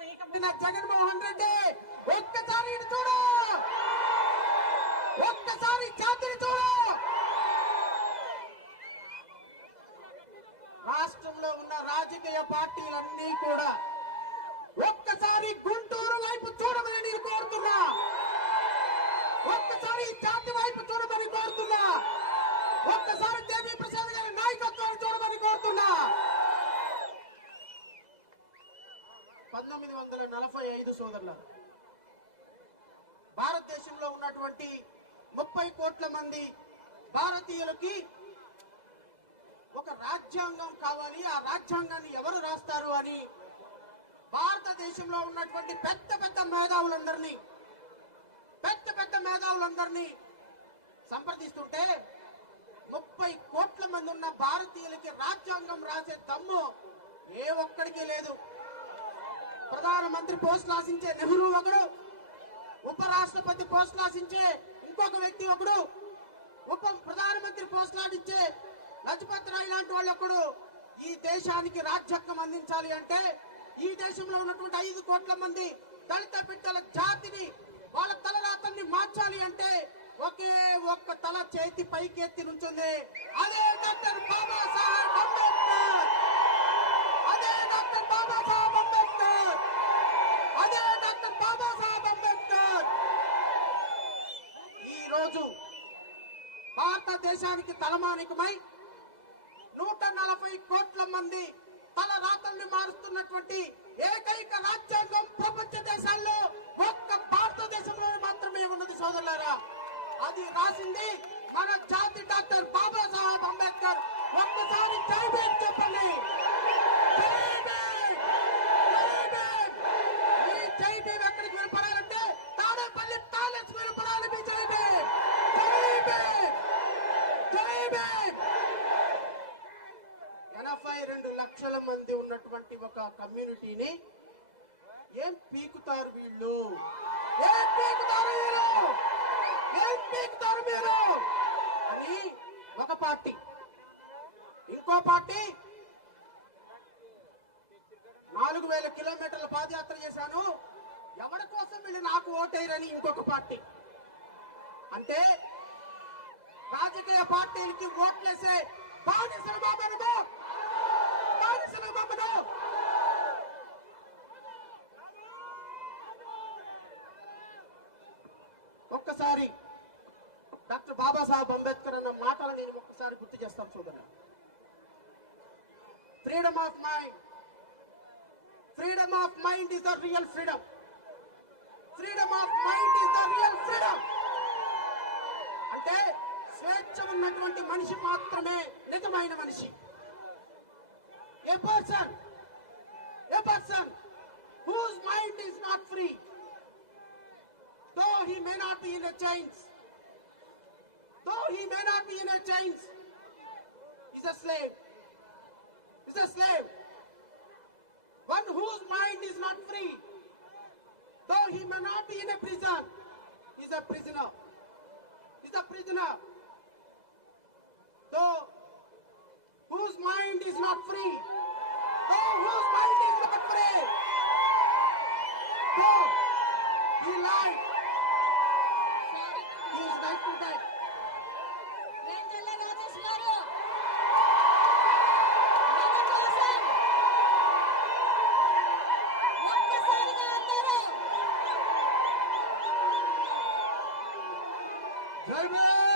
జగన్మోహన్ రెడ్డి ఒక్కసారి చూడు. ఒక్కసారి జాతిని చూడు. రాష్ట్రంలో ఉన్న రాజకీయ పార్టీలన్నీ కూడా ఒక్కసారి గుంటూరు వైపు చూడమని నేను కోరుతున్నా. ఒక్కసారి జాతి వైపు చూడమని కోరుతున్నా. ఒక్కసారి దేవి ప్రసాద్ గారి నాయకత్వాన్ని చూడమని కోరుతున్నా. పంతొమ్మిది వందల నలభై ఐదు సోదరుల భారతదేశంలో ఉన్నటువంటి ముప్పై కోట్ల మంది భారతీయులకి ఒక రాజ్యాంగం కావాలి. ఆ రాజ్యాంగాన్ని ఎవరు రాస్తారు అని భారతదేశంలో ఉన్నటువంటి పెద్ద పెద్ద మేధావులందరినీ పెద్ద పెద్ద మేధావులందరినీ సంప్రదిస్తుంటే ముప్పై కోట్ల మంది ఉన్న భారతీయులకి రాజ్యాంగం రాసే దమ్ము ఏ ఒక్కడికి లేదు. ప్రధానమంత్రి పోస్టులు ఆశించే నెహ్రూ ఒకడు ఉపరాష్ట్రపతి పోస్టులు ఆశించే ఇంకొక వ్యక్తి ఒకడు ఉప ప్రధానమంత్రి పోస్టులు ఆడించే లజపత్ రాయ్ లాంటి వాళ్ళు ఒకడు. ఈ దేశానికి రాజ్యత్వం అందించాలి అంటే ఈ దేశంలో ఉన్నటువంటి ఐదు కోట్ల మంది దళిత బిడ్డల జాతిని వాళ్ళ తలరాతల్ని మార్చాలి అంటే ఒకే ఒక్క తల చేతి పైకి ఎత్తి నుంచుంది. అదే డాక్టర్ బాబాసాహెబ్ అంబేద్కర్ రోజు భారతదేశానికి తలమానికమై నూట నలభై కోట్ల మంది తల రాతల్ని మారుస్తున్నటువంటి ఏకైక రాజ్యాంగం ప్రపంచ దేశాల్లో ఒక్క భారతదేశంలో మాత్రమే ఉన్నది సోదరులారా. అది రాసింది మన జాతి డాక్టర్ బాబాసాహెబ్ అంబేద్కర్. ఒక్కసారి జై చెప్పండి. ఉన్నటువంటి కమ్యూనిటీని ఏం పీకుతారు వీళ్ళు? ఏం పీకుతారు వీళ్ళు? ఏం పీకుతారు మీరు? అని ఒక పార్టీ. ఇంకో పార్టీ నాలుగు వేల కిలోమీటర్ల పాదయాత్ర చేశాను. ఎవరి కోసం వీళ్ళు నాకు ఓటేయరని ఇంకొక పార్టీ. అంటే రాజకీయ పార్టీలకి ఓట్లేసే బానిసల బాబనము బానిసల బాబను ఒక్కసారి డాక్టర్ బాబాసాహెబ్ అంబేద్కర్ అన్న మాటలు నేను ఒక్కసారి గుర్తు చేస్తాం చూడండి. Freedom of mind freedom of mind is the real freedom freedom of mind is the real freedom అంటే స్వేచ్ఛ ఉన్నటువంటి మనిషి మాత్రమే నిజమైన మనిషి. A person a person whose mind is not free he may not be in the chains, though he may not be in the chains, he's a slave. He's a slave. One whose mind is not free, though he may not be in a prison, he's a prisoner. He's a prisoner. Though whose mind is not free, though whose mind is not free, though he lies. Amen!